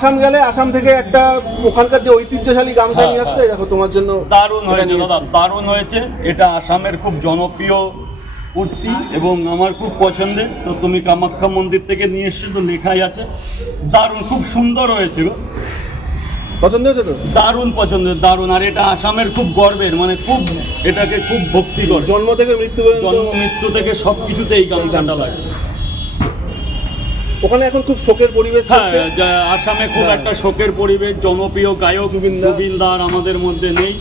আসাম গেলে আসাম থেকে একটা ওখানকার যে ঐতিহ্যশালী গামছা নিয়ে আসতে, দেখো তোমার জন্য দারুণ হয়েছে দাদা, দারুণ হয়েছে। এটা আসামের খুব জনপ্রিয় কুর্তি এবং আমার খুব পছন্দের। তো তুমি কামাখ্যা মন্দির থেকে নিয়ে এসছো, তো লেখাই আছে। দারুণ, খুব সুন্দর হয়েছে গো, পছন্দ হয়েছে তো? দারুণ পছন্দের, দারুণ। আর এটা আসামের খুব গর্বের, মানে খুব এটাকে খুব ভক্তি করে। জন্ম থেকে মৃত্যু পর্যন্ত, জন্ম মৃত্যু থেকে সব কিছুতে এই গামছাটা লাগে। ওখানে এখন খুব শোকের পরিবেশ হ্যাঁ, চলছে। আসামে খুব একটা শোকের পরিবেশ। জনপ্রিয় গায়ক জুবিনদার আমাদের মধ্যে নেই।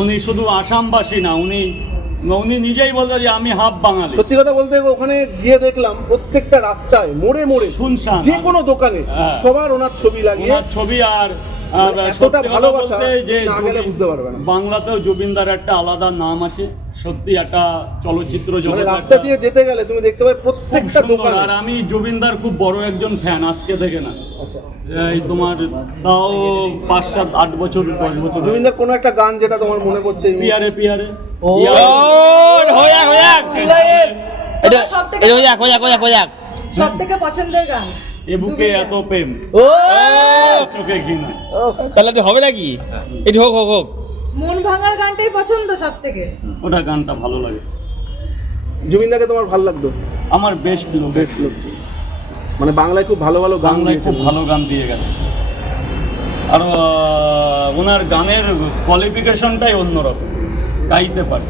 উনি শুধু আসামবাসী না, উনি নিজেই বলতো যে আমি হাফ বাঙালি। সত্যি কথা বলতে ওখানে গিয়ে দেখলাম প্রত্যেকটা রাস্তায় মোড়ে মোড়ে শুনশান, যে কোনো দোকানে হ্যাঁ, সবার ওনার ছবি লাগিয়ে, ওনার ছবি। আর এতটা সত্যি কথা ভালোবাসা বলতে যে না গেলে বুঝতে পারবে না। বাংলাতেও জুবিনদার একটা আলাদা নাম আছে, সত্যি একটা চলচ্চিত্র মানে জগৎ। রাস্তা দিয়ে যেতে গেলে তুমি দেখতে পাবে প্রত্যেকটা দোকানে। আর আমি জুবিনদার খুব বড় একজন ফ্যান, আজকে থেকে না, আচ্ছা, এই তোমার তাও 5, 7, 8 বছর 10 বছর। জুবিনদার কোনো একটা গান যেটা তোমার মনে পড়ছে এই মুহূর্তে? পিয়ারে পিয়ারে, সব থেকে পছন্দের গান এ বুকে এত প্রেম, চোখে ঘৃণা। তাহলে এটা হবে নাকি? এটি হোক হোক হোক। মন ভাঙার গানটাই পছন্দ সব থেকে। ওটা গানটা ভালো লাগে। জুবিনদাকে তোমার ভালো লাগতো? আমার বেস্ট লোক ছিল। মানে বাংলায় খুব ভালো ভালো গান বাংলায় দিয়েছে। খুব ভালো গান দিয়ে গেছে। আর ওনার গানের কোয়ালিফিকেশনটাই অন্যরকম, গাইতে পারে।